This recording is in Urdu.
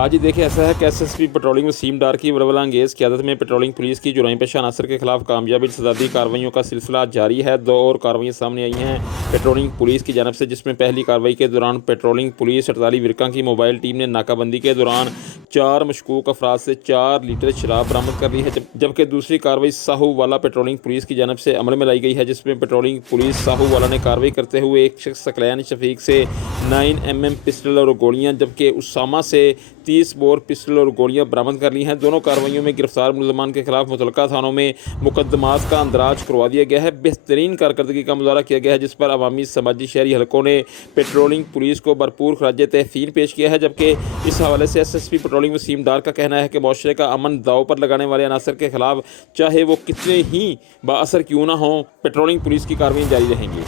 آج ہی دیکھیں ایسا ہے کہ S S P patrolling Wasim Dar کی ولولہ انگیز قیادت میں پیٹرولنگ پولیس کی جرائم پیشہ عناصر کے خلاف کامیاب انسدادی کارروائیوں کا سلسلہ جاری ہے۔ 2 اور کارروائیاں سامنے آئی ہیں پیٹرولنگ پولیس کی جانب سے، جس میں پہلی کارروائی کے دوران پیٹرولنگ پولیس 48 ورقہ کی موبائل ٹیم نے ناکہ بندی کے دوران 4 مشکوک افراد سے 4 لیٹر شراب برآمد کر لی ہے، جبکہ دوسری کارروائی ساہو والا پیٹرولنگ پولیس کی جانب سے عمل میں لائی گئی ہے، جس میں پیٹرولنگ پولیس ساہو والا نے کارروائی کرتے ہوئے ایک شخص ثقلین شفیق سے 9mm پسٹل اور گولیاں جبکہ اسامہ سے 30 بور پسٹل اور گولیاں برآمد کر لی ہیں۔ دونوں کارروائیوں میں گرفتار ملزمان کے خلاف متعلقہ تھانوں میں مقدمات کا اندراج کروا دیا گیا ہے۔ بہترین کارکردگی کا مظاہرہ کیا گیا ہے، جس پر عوامی سماجی شہری حلقوں نے پیٹرولنگ پولیس کو بھرپور خراج تحسین پیش کیا ہے، جبکہ اس حوالے سے S S P patrolling Wasim Dar کا کہنا ہے کہ معاشرے کا امن داؤ پر لگانے والے عناصر کے خلاف چاہے وہ کتنے ہی با اثر کیوں نہ ہوں، پیٹرولنگ پولیس کی کارروائیاں جاری رہیں گی۔